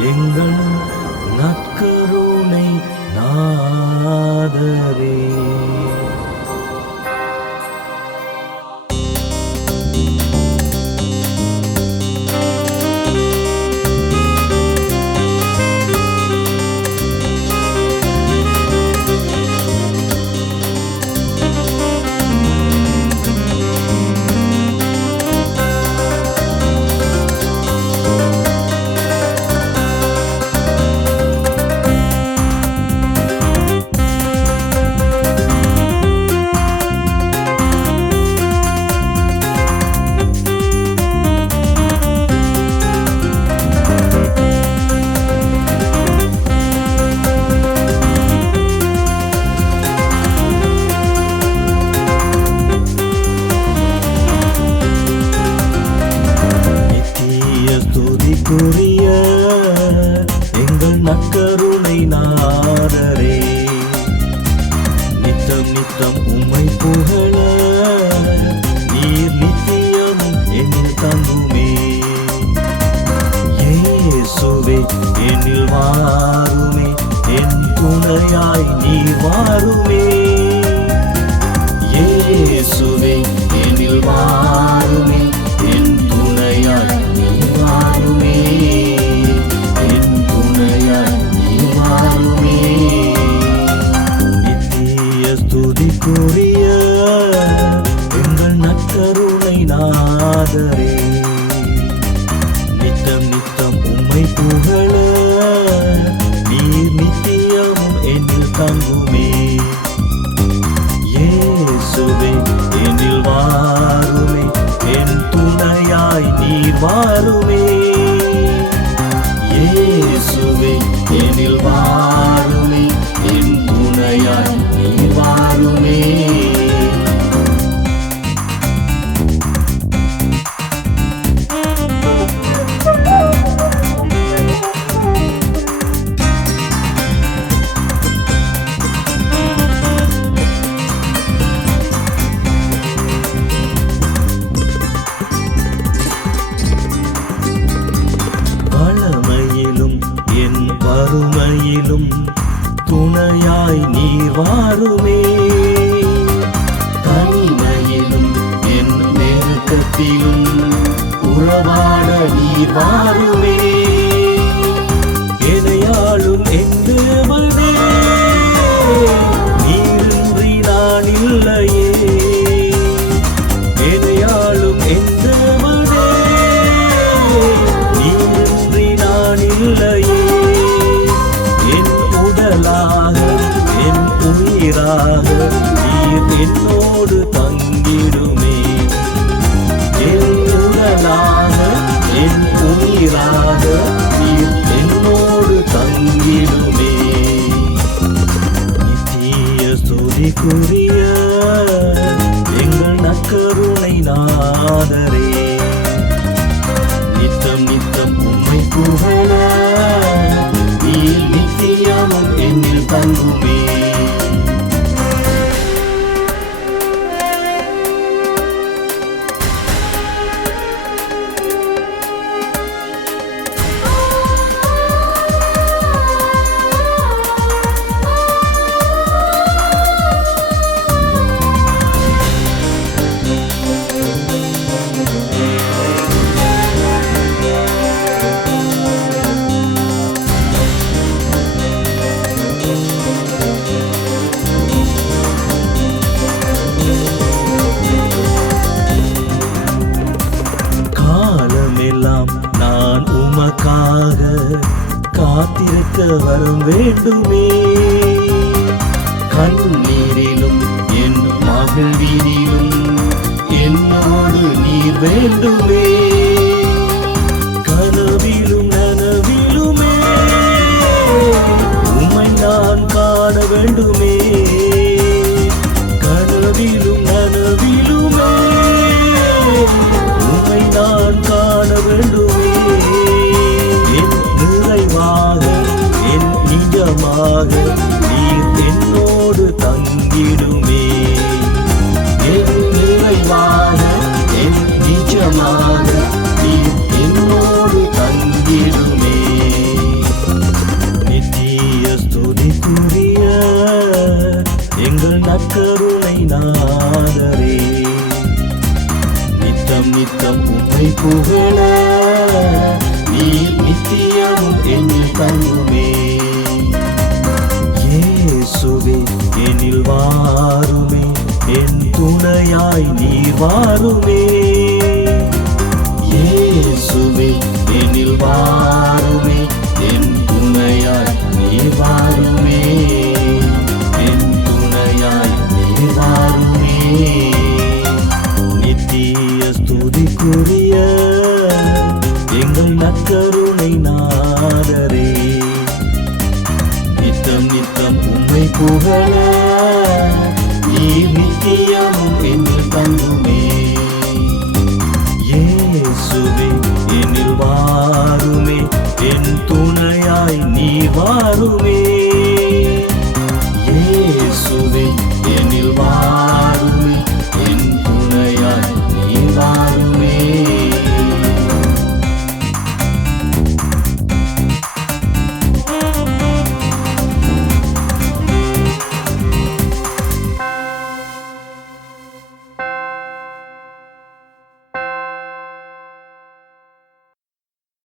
எங்கள் நற்கருணை நாதரே. துதிக்குரிய எங்கள் நற்கருணை நாதரே, நித்தம் நித்தம் உம்மை புகழ நீர் நித்தியமும் என்னில் தங்குமே. இயேசுவே என்னில் வாருமே, என் துணையாய் நீர் வாருமே. இயேசுவே என்னில் வாருமே, என் துணையாய் நீர் வாருமே. என் துணையாய் நீர் வாருமே. நித்திய ஸ்துதிக்குரிய எங்கள் நற்கருணை நாதரே, நித்தம் நித்தம் உம்மை புகழ நீர் நித்தியமும் என்னில் தங்குமே. இயேசுவே என்னில் வாருமே, என் துணையாய் நீர் வாருமே. இயேசுவே என்னில் வாருமே, என் துணையாய் நீர் வாருமே. வறுமையிலும் துணையாய் நீர் வாருமே. தனிமையிலும் என் நெருக்கத்திலும் உறவாட நீர் வாருமே. எதையாளும் எங்குவதே நீரின்றி நான் இல்லையே. எதையாளும் எங்குவதே நீரின்றி நான் இல்லையே. என் உயிராக நீர் என்னோடு தங்கிடுமே. என் உடலாக என் உயிராக நீர் என்னோடு தங்கிடுமே. நித்திய ஸ்துதிக்குரிய எங்கள் நற்கருணை நாதரே, நித்தம் நித்தம் உம்மை புகழ நீர் நித்தியமும் என்னில் தங்குமே. நான் உமக்காக காத்திருக்க வரம் வேண்டுமே. கண்ணீரிலும் என் மகிழ்வினிலும் என்னோடு நீர் வேண்டுமே. கனவிலும் நனவிலுமே உம்மை நான் காண வேண்டுமே. கனவிலும் நனவிலுமே உம்மை நான் காண வேண்டுமே. என் நிறைவாக என் நிஜமாக நீர் என்னோடு தங்கிடுமே. என் நிறைவாக என் நிஜமாக தங்குமே. இயேசுவே என்னில் வாருமே, என் துணையாய் நீர் வாருமே. இயேசுவே என்னில் வாருமே, என் துணையாய் நீர் வாருமே. என் துணையாய் நீர் வாருமே. நித்திய ஸ்துதிக்குரிய எங்கள் நற்கருணை நாதரே, நித்தம் நித்தம் உம்மை புகழ நீர் நித்தியம்